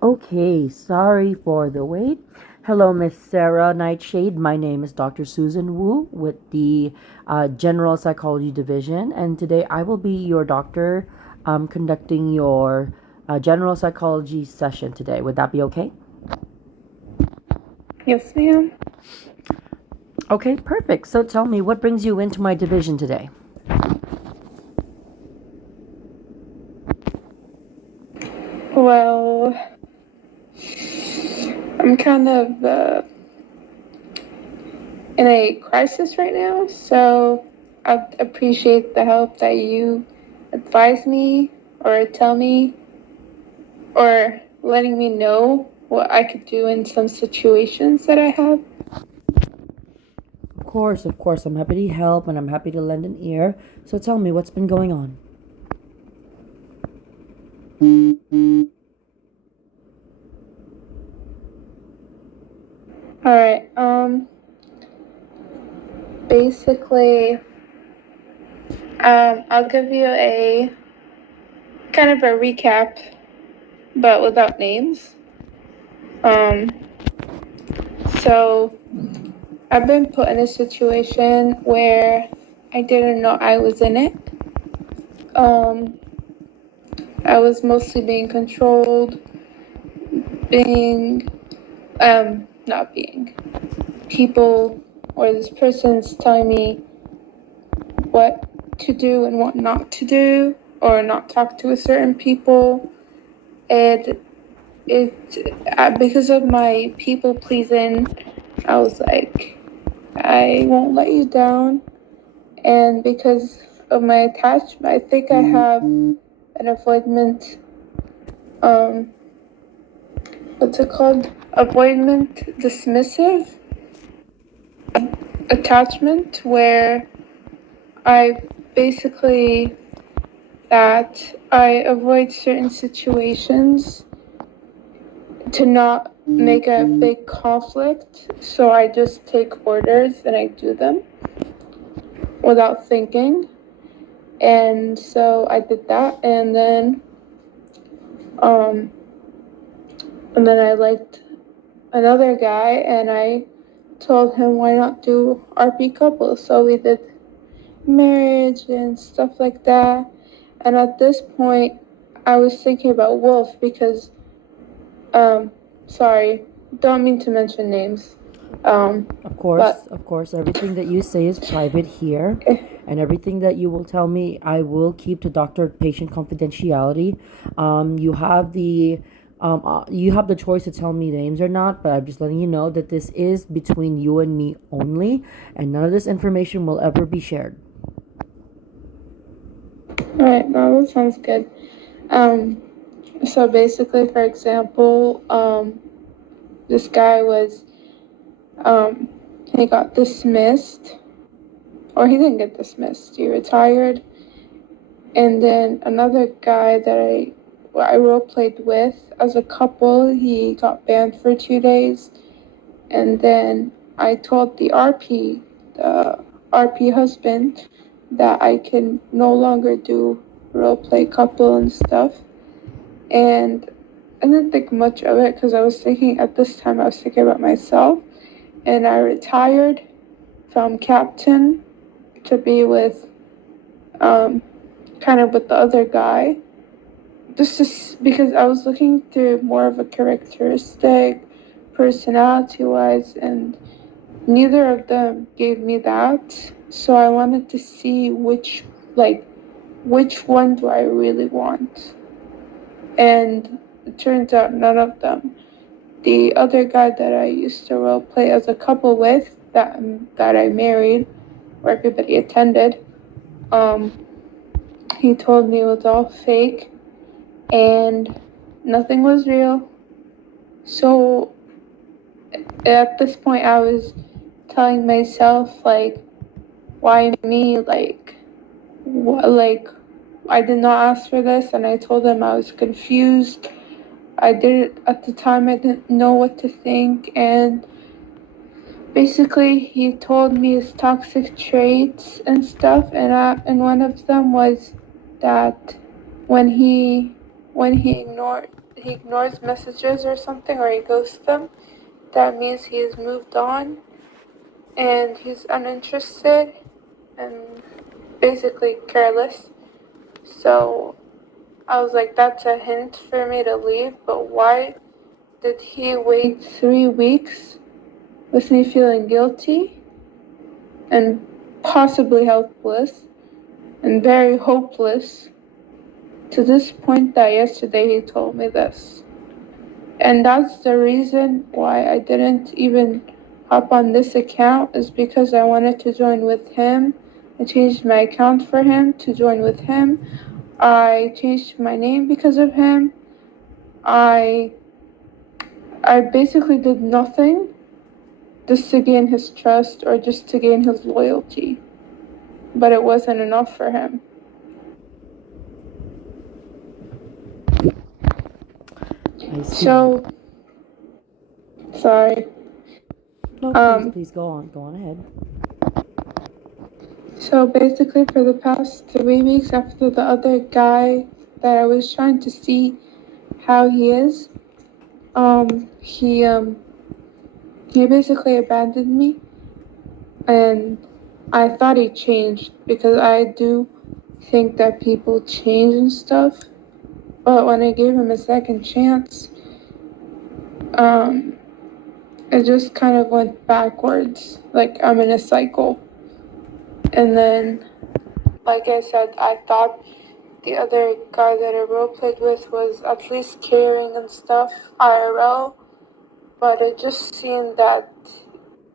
Okay, sorry for the wait. Hello, Miss Sarah Nightshade. My name is Dr. Susan Wu with the General Psychology Division, and today I will be your doctor conducting your general psychology session today. Would that be okay? Yes, ma'am. Okay, perfect. So tell me, what brings you into my division today? Well, I'm kind of in a crisis right now, so I'd appreciate the help that you advise me or tell me or letting me know what I could do in some situations that I have. Of course, I'm happy to help and I'm happy to lend an ear. So tell me, what's been going on? All right. Basically, I'll give you a kind of a recap, but without names. Um, so I've been put in a situation where I didn't know I was in it. Um, I was mostly being controlled, being, not being. People or this person's telling me what to do and what not to do, or not talk to a certain people. And because of my people pleasing, I was like, I won't let you down. And because of my attachment, I think I have an avoidment, um, what's it called? Avoidment dismissive attachment, where I basically that I avoid certain situations to not make a big conflict. So I just take orders and I do them without thinking. And so I did that, um, and then I liked another guy, and I told him why not do RP couples. So we did marriage and stuff like that. And at this point, I was thinking about Wolf because, sorry, don't mean to mention names. But Of course, everything that you say is private here, and everything that you will tell me, I will keep to doctor-patient confidentiality. You have the choice to tell me names or not, but I'm just letting you know that this is between you and me only, and none of this information will ever be shared. all right, no, that sounds good. Um, so basically, for example, this guy was, um, he got dismissed, or he didn't get dismissed. He retired, and then another guy that I role played with as a couple, he got banned for 2 days, and then I told the RP husband, that I can no longer do role play couple and stuff, and I didn't think much of it because I was thinking at this time I was thinking about myself, and I retired from captain to be with, um, kind of with the other guy. This is because I was looking through more of a characteristic, personality wise, and neither of them gave me that. So I wanted to see which one do I really want. And it turns out none of them. The other guy that I used to role play as a couple with, that I married, where everybody attended, um, he told me it was all fake and nothing was real. So at this point, I was telling myself, like, why me? Like, I did not ask for this, and I told him I was confused. I did it at the time. I didn't know what to think, and basically, he told me his toxic traits and stuff, and one of them was that when he when he ignored he ignores messages or something, or he ghosts them, that means he's moved on and he's uninterested and basically careless. So I was like, that's a hint for me to leave, but why did he wait 3 weeks with me feeling guilty and possibly helpless and very hopeless to this point that yesterday he told me this? And that's the reason why I didn't even hop on this account, is because I wanted to join with him. I changed my account for him to join with him. I changed my name because of him. I I basically did nothing just to gain his trust or just to gain his loyalty. But it wasn't enough for him. I see. So sorry. No, Um please go on. Go on ahead. so basically for the past 3 weeks after the other guy that I was trying to see how he is, he basically abandoned me, and I thought he changed because I do think that people change and stuff. But when I gave him a second chance, um, it just kind of went backwards. Like I'm in a cycle. And then, like I said, I thought the other guy that I roleplayed with was at least caring and stuff, IRL. But it just seemed that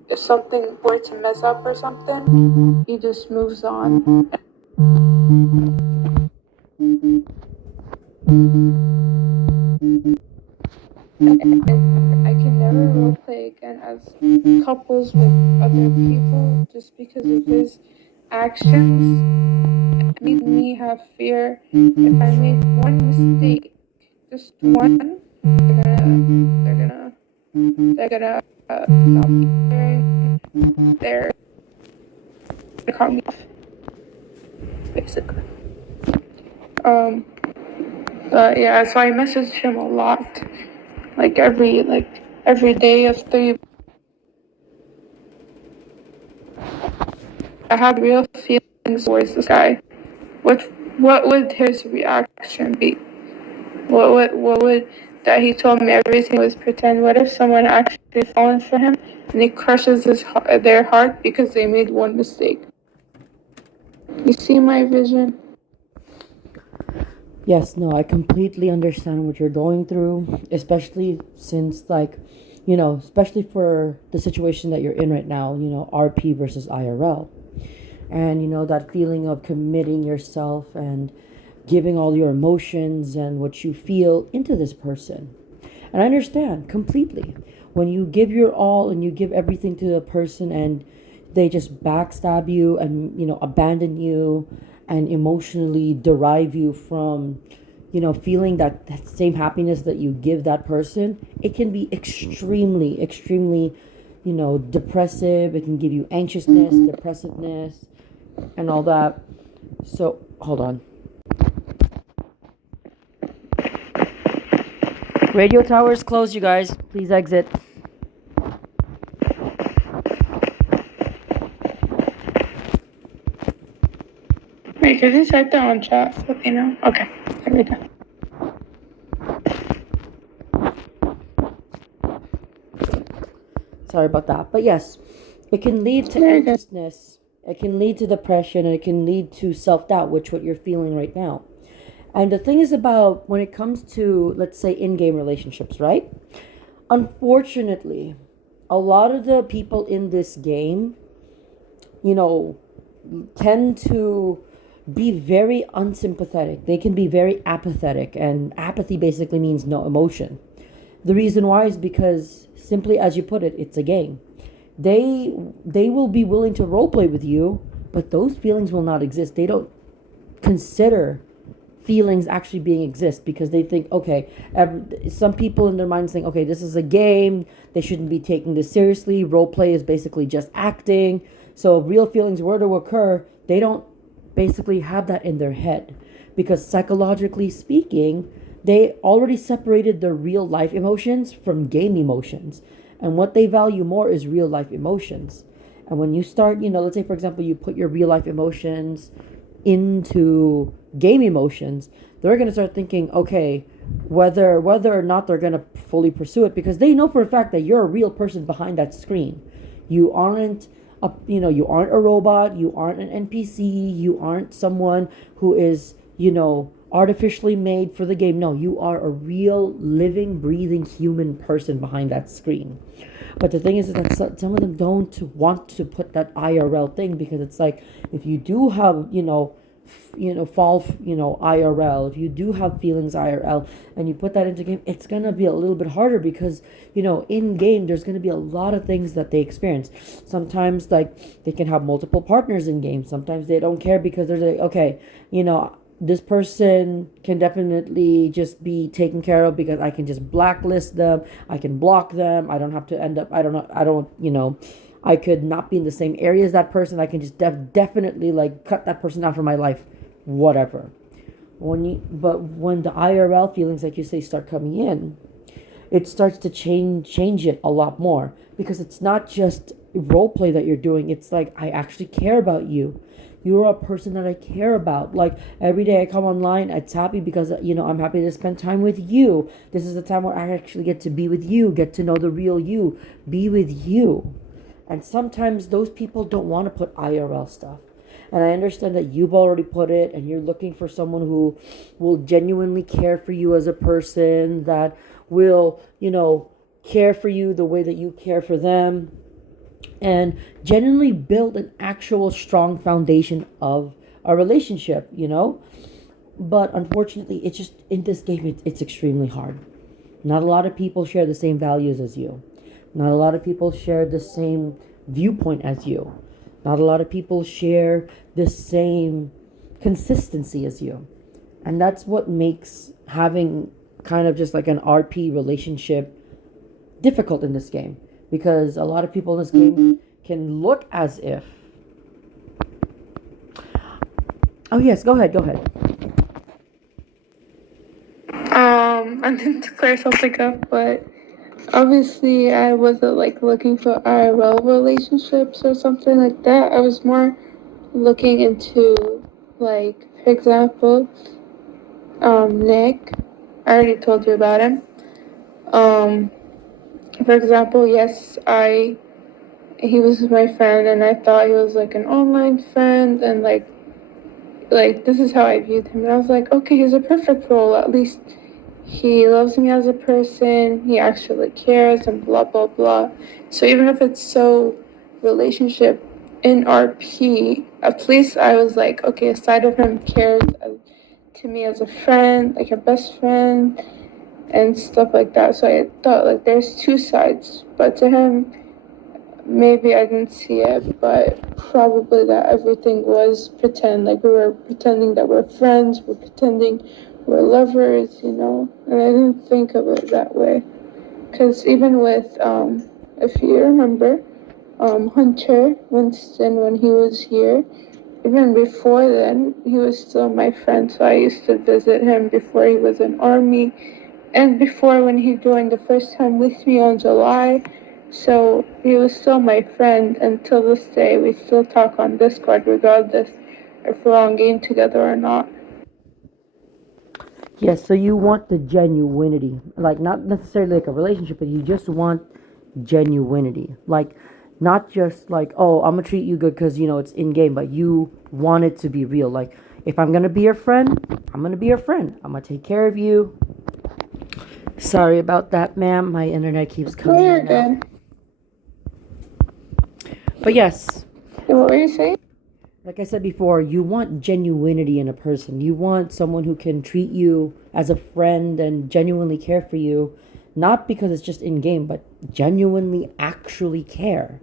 if something were to mess up or something, he just moves on. And I can never roleplay again as couples with other people just because of his actions. Made me have fear. If I made one mistake, just one, they're gonna stop caring. They're gonna cut me off, basically. Um, but yeah, so I messaged him a lot, every day of 3. I had real feelings towards this guy. What what would his reaction be? What would that he told me everything was pretend? What if someone actually fallen for him and he crushes their heart because they made one mistake? You see my vision? Yes, no, I completely understand what you're going through, especially since, like, especially for the situation that you're in right now, RP versus IRL. And, that feeling of committing yourself and giving all your emotions and what you feel into this person. And I understand completely. When you give your all and you give everything to a person and they just backstab you and, abandon you and emotionally derive you from, feeling that same happiness that you give that person, it can be extremely, extremely, depressive. It can give you anxiousness, depressiveness, and all that. So, hold on. Radio towers closed, you guys. Please exit. Wait, could you type that on chat so they know? Okay, there we go. Sorry about that. But yes, it can lead to Very good. anxiousness. It can lead to depression, and it can lead to self-doubt, which what you're feeling right now. And the thing is about when it comes to, let's say, in-game relationships, right? Unfortunately, a lot of the people in this game, you know, tend to be very unsympathetic. They can be very apathetic, and apathy basically means no emotion. The reason why is because, simply as you put it, it's a game. They will be willing to roleplay with you, but those feelings will not exist. They don't consider feelings actually being exist because they think, okay, some people in their minds think, okay, this is a game, they shouldn't be taking this seriously, role play is basically just acting. So if real feelings were to occur, they don't basically have that in their head, because psychologically speaking, They already separated their real life emotions from game emotions. And what they value more is real life emotions. And when you start, let's say, for example, you put your real life emotions into game emotions, they're going to start thinking, okay, whether or not they're going to fully pursue it, because they know for a fact that you're a real person behind that screen. You aren't you aren't a robot, you aren't an NPC, you aren't someone who is, artificially made for the game. No, you are a real living breathing human person behind that screen. But the thing is that some of them don't want to put that IRL thing, because it's like, if you do have, fall, IRL, if you do have feelings IRL, and you put that into game, it's going to be a little bit harder, because, in game, there's going to be a lot of things that they experience. Sometimes, like, they can have multiple partners in game. Sometimes they don't care, because they're like, okay, this person can definitely just be taken care of, because I can just blacklist them, I can block them, I don't have to end up, I don't know, I could not be in the same area as that person, I can just definitely like cut that person out from my life, whatever. But when the IRL feelings, like you say, start coming in, it starts to change it a lot more, because it's not just role play that you're doing. It's like, I actually care about you. You're a person that I care about. Like, every day I come online, it's happy because, I'm happy to spend time with you. This is the time where I actually get to be with you, get to know the real you, be with you. And sometimes those people don't want to put IRL stuff. And I understand that you've already put it, and you're looking for someone who will genuinely care for you as a person, that will, care for you the way that you care for them, and genuinely build an actual strong foundation of a relationship, But unfortunately, it's just, in this game, it's extremely hard. Not a lot of people share the same values as you. Not a lot of people share the same viewpoint as you. Not a lot of people share the same consistency as you. And that's what makes having kind of just like an RP relationship difficult in this game. Because a lot of people in this game can look as if. Oh, yes, go ahead. I need to clear something up, but obviously I wasn't like looking for IRL relationships or something like that. I was more looking into, like, for example, Nick. I already told you about him. Um, for example, yes, he was my friend, and I thought he was like an online friend, and like this is how I viewed him. And I was like, okay, he's a perfect role. At least he loves me as a person. He actually cares, and blah blah blah. So even if it's so relationship in RP, at least I was like, okay, aside of him cares to me as a friend, like a best friend, and stuff like that. So I thought like there's two sides, but to him, maybe I didn't see it, but probably that everything was pretend. Like we were pretending that we're friends, we're pretending we're lovers, And I didn't think of it that way. Because even with, if you remember, Hunter Winston, when he was here, even before then, he was still my friend. So I used to visit him before he was in army, and before when he joined the first time with me on July. So he was still my friend until this day. We still talk on Discord regardless if we're on game together or not. Yes, so you want the genuinity. Like, not necessarily like a relationship, but you just want genuinity. Like, not just like, oh, I'm gonna treat you good because, it's in game, but you want it to be real. Like, if I'm gonna be your friend, I'm gonna be your friend. I'm gonna take care of you. Sorry about that, ma'am. My internet keeps coming in and out. But yes, What were you saying? like I said before, you want genuinity in a person. You want someone who can treat you as a friend and genuinely care for you, not because it's just in game, but genuinely actually care.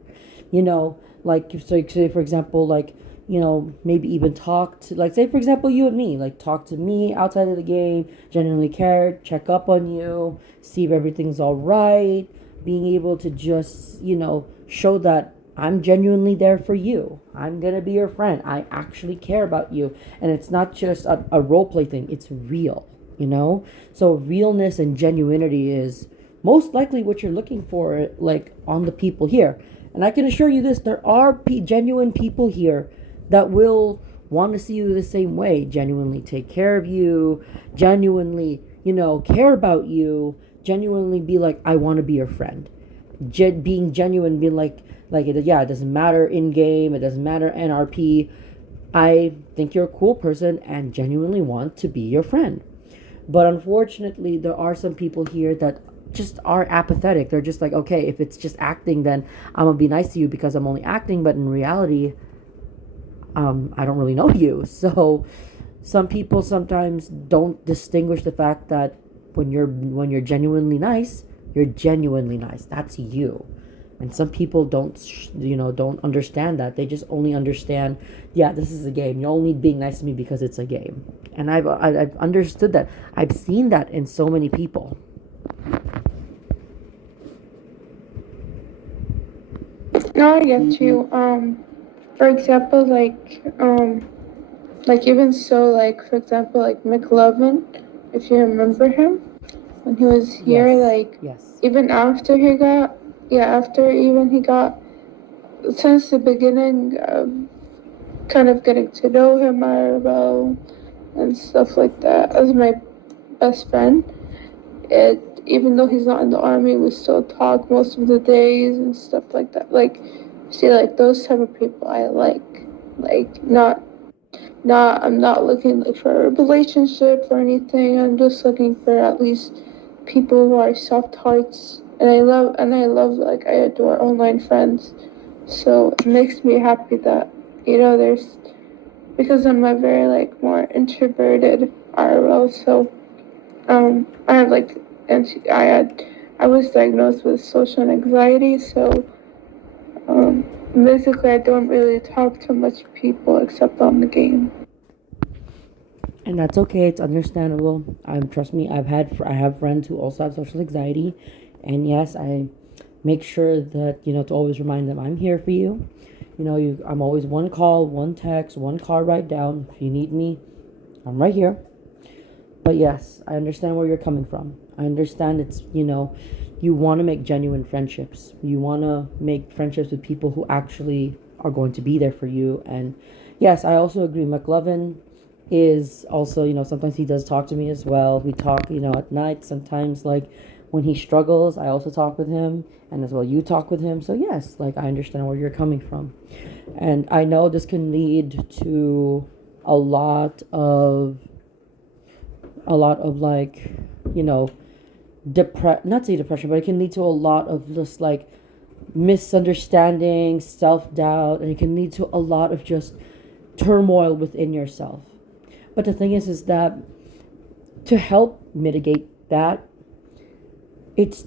Like, so say for example, like, maybe even talk to, like, say for example, you and me, like, talk to me outside of the game, genuinely care, check up on you, see if everything's all right, being able to just, show that I'm genuinely there for you. I'm going to be your friend. I actually care about you. And it's not just a role play thing, it's real. you know? So realness and genuinity is most likely what you're looking for, like on the people here. And I can assure you this, there are genuine people here that will want to see you the same way, genuinely take care of you, genuinely, care about you, genuinely be like, I want to be your friend. Being genuine, being like it, yeah, it doesn't matter in game, it doesn't matter NRP. I think you're a cool person and genuinely want to be your friend. But unfortunately, there are some people here that just are apathetic. They're just like, okay, if it's just acting, then I'm gonna be nice to you because I'm only acting. But in reality, I don't really know you. So some people sometimes don't distinguish the fact that when you're genuinely nice, you're genuinely nice. That's you. And some people don't understand that. They just only understand, yeah, this is a game. You're only being nice to me because it's a game. And I've understood that. I've seen that in so many people. No, I get you. For example, like even so, like for example, like McLovin, if you remember him, when he was here, Yes. like Yes. even after he got, yeah, after even he got, since the beginning of kind of getting to know him, IRL and stuff like that, as my best friend. It even though he's not in the army, we still talk most of the days and stuff like that. Like, see, like those type of people I like not I'm not looking like for a relationship or anything. I'm just looking for at least people who are soft hearts. And I love like I adore online friends. So it makes me happy that there's because I'm a very like more introverted IRL. So I have like and I was diagnosed with social anxiety. So basically I don't really talk to much people except on the game. And that's okay. It's understandable. Trust me. I have friends who also have social anxiety, and yes, I make sure that to always remind them I'm here for you. I'm always one call, one text, one car ride down. If you need me, I'm right here. But yes, I understand where you're coming from. I understand you want to make genuine friendships. You want to make friendships with people who actually are going to be there for you. And yes, I also agree. McLovin is also, sometimes he does talk to me as well. We talk, at night. Sometimes, like, when he struggles, I also talk with him. And as well, you talk with him. So, yes, like, I understand where you're coming from. And I know this can lead to a lot of like not say depression, but it can lead to a lot of just like misunderstanding, self-doubt, and it can lead to a lot of just turmoil within yourself. But the thing is that to help mitigate that, it's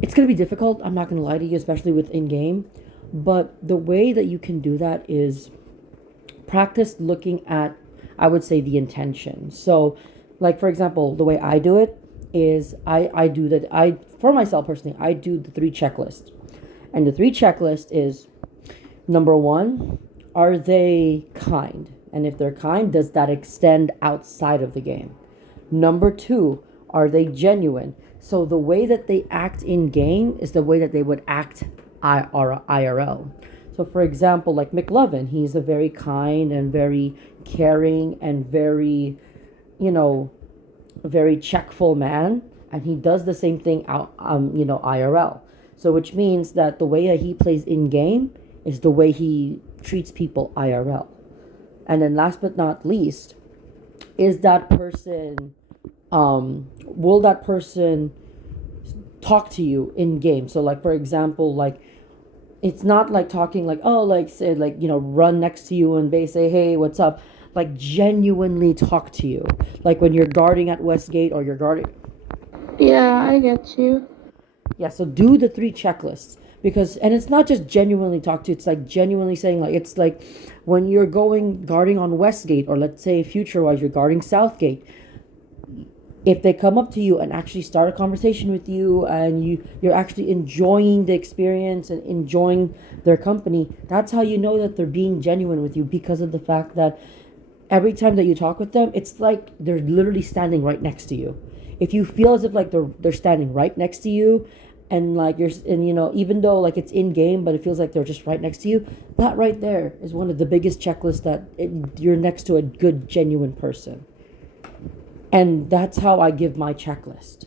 going to be difficult. I'm not going to lie to you, especially with in-game. But the way that you can do that is practice looking at, I would say, the intention. So, like, for example, the way I do it is I do that. For myself personally, I do the 3 checklist. And the 3 checklist is number 1, are they kind? And if they're kind, does that extend outside of the game? Number 2, are they genuine? So the way that they act in game is the way that they would act IRL. So for example, like McLovin, he's a very kind and very caring and very, very checkful man, and he does the same thing out, IRL. So which means that the way that he plays in game is the way he treats people IRL. And then last but not least, is that person, will that person talk to you in game? So like, for example, like, it's not like talking like, oh, like, say, like, run next to you and they say, hey, what's up? Like, genuinely talk to you. Like when you're guarding at Westgate or you're guarding. Yeah, I get you. Yeah, so do the 3 checklists. Because, and it's not just genuinely talk to you, it's like genuinely saying, like, it's like when you're guarding on Westgate, or let's say future wise, you're guarding Southgate. If they come up to you and actually start a conversation with you, and you're actually enjoying the experience and enjoying their company, that's how you know that they're being genuine with you, because of the fact that every time that you talk with them, it's like they're literally standing right next to you. If you feel as if like they're standing right next to you, and like you're and even though like it's in game, but it feels like they're just right next to you, that right there is one of the biggest checklists that you're next to a good genuine person. And that's how I give my checklist.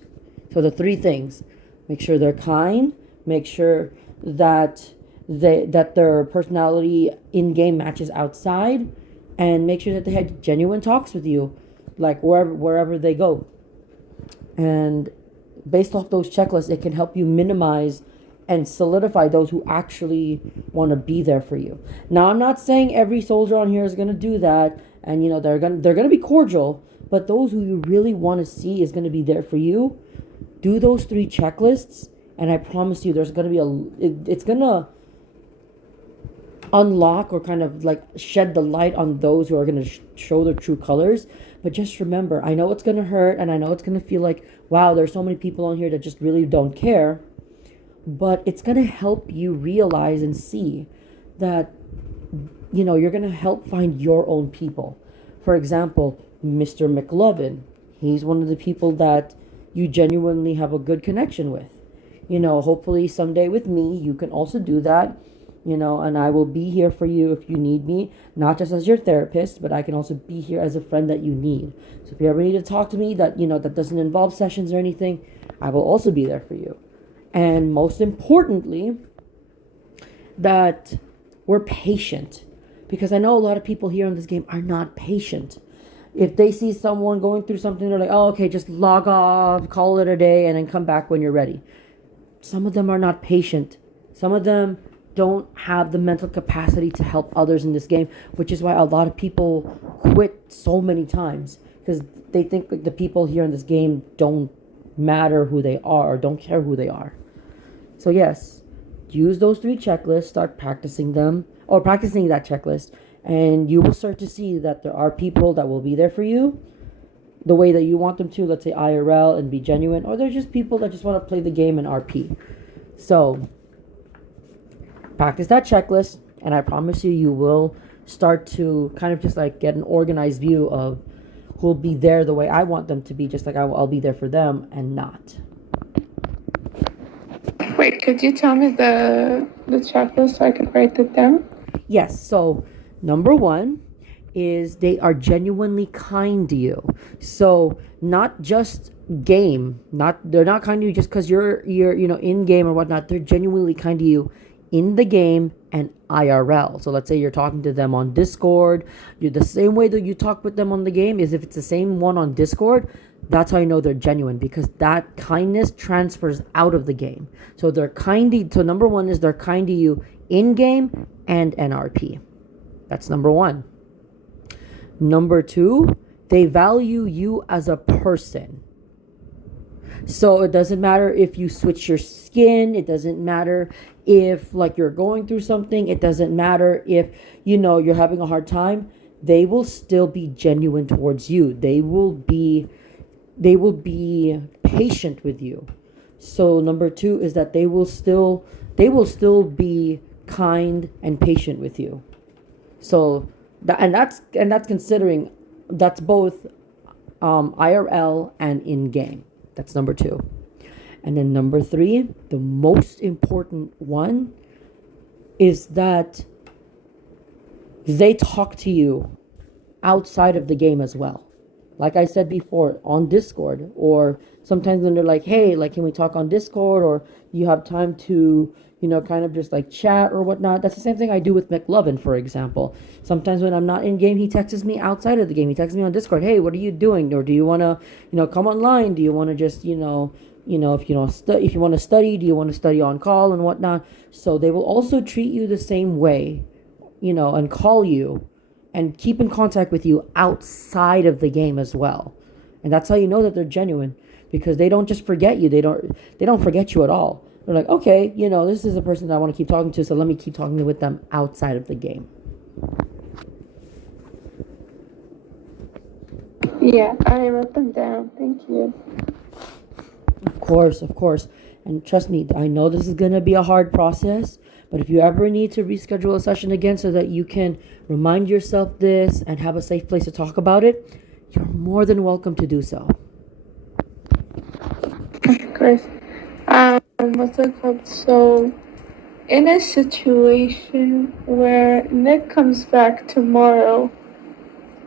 So the three things: make sure they're kind, make sure that their personality in game matches outside, and make sure that they had genuine talks with you, like wherever they go. And based off those checklists, it can help you minimize and solidify those who actually want to be there for you. Now, I'm not saying every soldier on here is going to do that, and they're going to be cordial, but those who you really want to see is going to be there for you. Do those three checklists, and I promise you, there's going to be it's going to unlock or kind of like shed the light on those who are going to show their true colors. But just remember, I know it's going to hurt, and I know it's going to feel like, wow, there's so many people on here that just really don't care. But it's going to help you realize and see that, you're going to help find your own people. For example, Mr. McLovin, he's one of the people that you genuinely have a good connection with. Hopefully someday with me, you can also do that. And I will be here for you if you need me, not just as your therapist, but I can also be here as a friend that you need. So if you ever need to talk to me that doesn't involve sessions or anything, I will also be there for you. And most importantly, that we're patient, because I know a lot of people here in this game are not patient. If they see someone going through something, they're like, oh, okay, just log off, call it a day, and then come back when you're ready. Some of them are not patient. Some of them don't have the mental capacity to help others in this game, which is why a lot of people quit so many times, because they think like the people here in this game don't matter who they are or don't care who they are. So yes, use those three checklists, start practicing them, or practicing that checklist, and you will start to see that there are people that will be there for you the way that you want them to, let's say IRL, and be genuine, or they're just people that just want to play the game and RP. So practice that checklist, and I promise you, you will start to kind of just like get an organized view of who'll be there the way I want them to be, just like I'll be there for them and not. Wait, could you tell me the checklist so I could write it down? Yes, so number one is they are genuinely kind to you. So not just game, they're not kind to you just because you're in game or whatnot. They're genuinely kind to you in the game and IRL. So let's say you're talking to them on Discord. You're the same way that you talk with them on the game is if it's the same one on Discord. That's how you know they're genuine, because that kindness transfers out of the game. So they're kind. So number one is they're kind to you in game and NRP. That's number one. Number two, they value you as a person. So it doesn't matter if you switch your skin. It doesn't matter if like you're going through something. It doesn't matter if you're having a hard time. They will still be genuine towards you. They will be patient with you. So number two is that they will still be kind and patient with you. So that's considering that's both IRL and in game. That's number two. And then number three, the most important one, is that they talk to you outside of the game as well. Like I said before, on Discord, or sometimes when they're like, hey, like, can we talk on Discord, or you have time to, kind of just like chat or whatnot. That's the same thing I do with McLovin, for example. Sometimes when I'm not in game, he texts me outside of the game. He texts me on Discord, hey, what are you doing? Or do you want to, come online? Do you want to just, if you want to study, do you want to study on call and whatnot? So they will also treat you the same way, and call you and keep in contact with you outside of the game as well. And that's how you know that they're genuine, because they don't just forget you. They don't forget you at all. They're like, okay, this is a person that I want to keep talking to, so let me keep talking with them outside of the game. Yeah, I wrote them down. Thank you. Of course. And trust me, I know this is going to be a hard process, But if you ever need to reschedule a session again so that you can remind yourself this and have a safe place to talk about it, you're more than welcome to do so. Of course. What's it called? So, in a situation where Nick comes back tomorrow,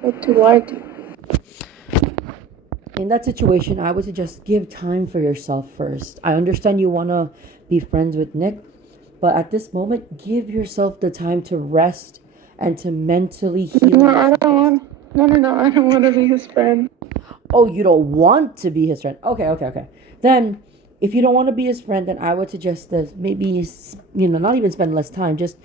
what do I do? In that situation, I would suggest give time for yourself first. I understand you want to be friends with Nick, but at this moment, give yourself the time to rest and to mentally heal. No, I don't want. No. I don't want to be his friend. Oh, you don't want to be his friend? Okay. Then, if you don't want to be his friend, then I would suggest that maybe, not even spend less time. Just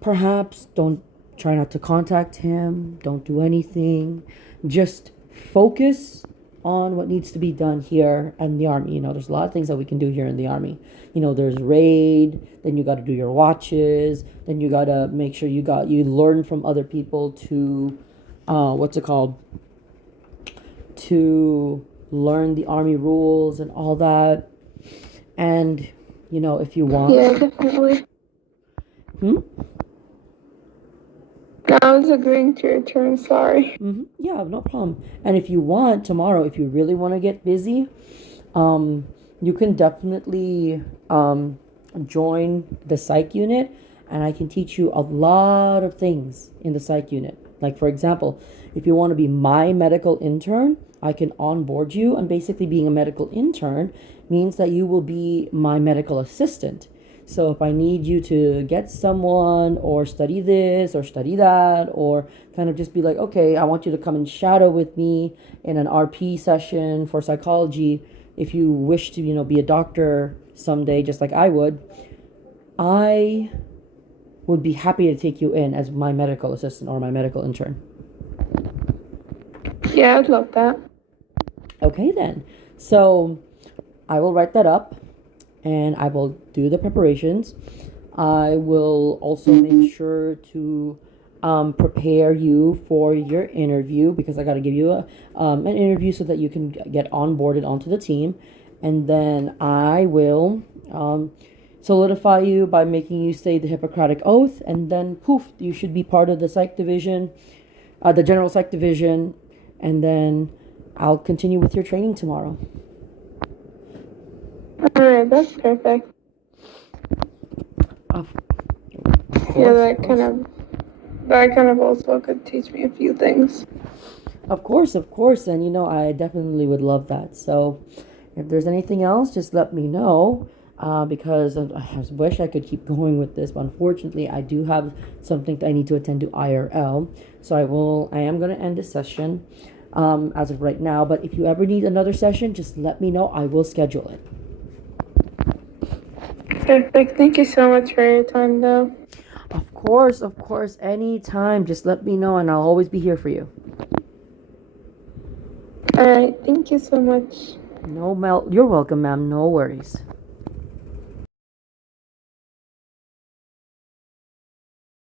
perhaps don't try not to contact him. Don't do anything. Just focus on what needs to be done here in the army. There's a lot of things that we can do here in the army. There's raid, then you got to do your watches, then you got to make sure you learn from other people to, to learn the army rules and all that. And, if you want. Yeah, definitely. No, I was agreeing to your turn, sorry. Yeah, no problem. And if you want, tomorrow, if you really want to get busy, you can definitely join the psych unit, and I can teach you a lot of things in the psych unit. Like, for example, if you want to be my medical intern, I can onboard you, and basically being a medical intern means that you will be my medical assistant. So if I need you to get someone or study this or study that, or kind of just be like, okay, I want you to come and shadow with me in an RP session for psychology. If you wish to, be a doctor someday, just like I would be happy to take you in as my medical assistant or my medical intern. Yeah, I'd love that. Okay, then. So I will write that up and I will do the preparations. I will also make sure to prepare you for your interview, because I got to give you an interview so that you can get onboarded onto the team. And then I will solidify you by making you say the Hippocratic Oath. And then poof, you should be part of the psych division, the general psych division. And then I'll continue with your training tomorrow. Alright, that's perfect. Of Yeah, that kind of also could teach me a few things. Of course. And I definitely would love that. So if there's anything else, just let me know. Because I wish I could keep going with this, but unfortunately I do have something that I need to attend to IRL. So I am going to end this session as of right now. But if you ever need another session, just let me know. I will schedule it. Perfect. Thank you so much for your time, though. Of course. Anytime. Just let me know and I'll always be here for you. Alright, thank you so much. No, Mel, you're welcome, ma'am. No worries.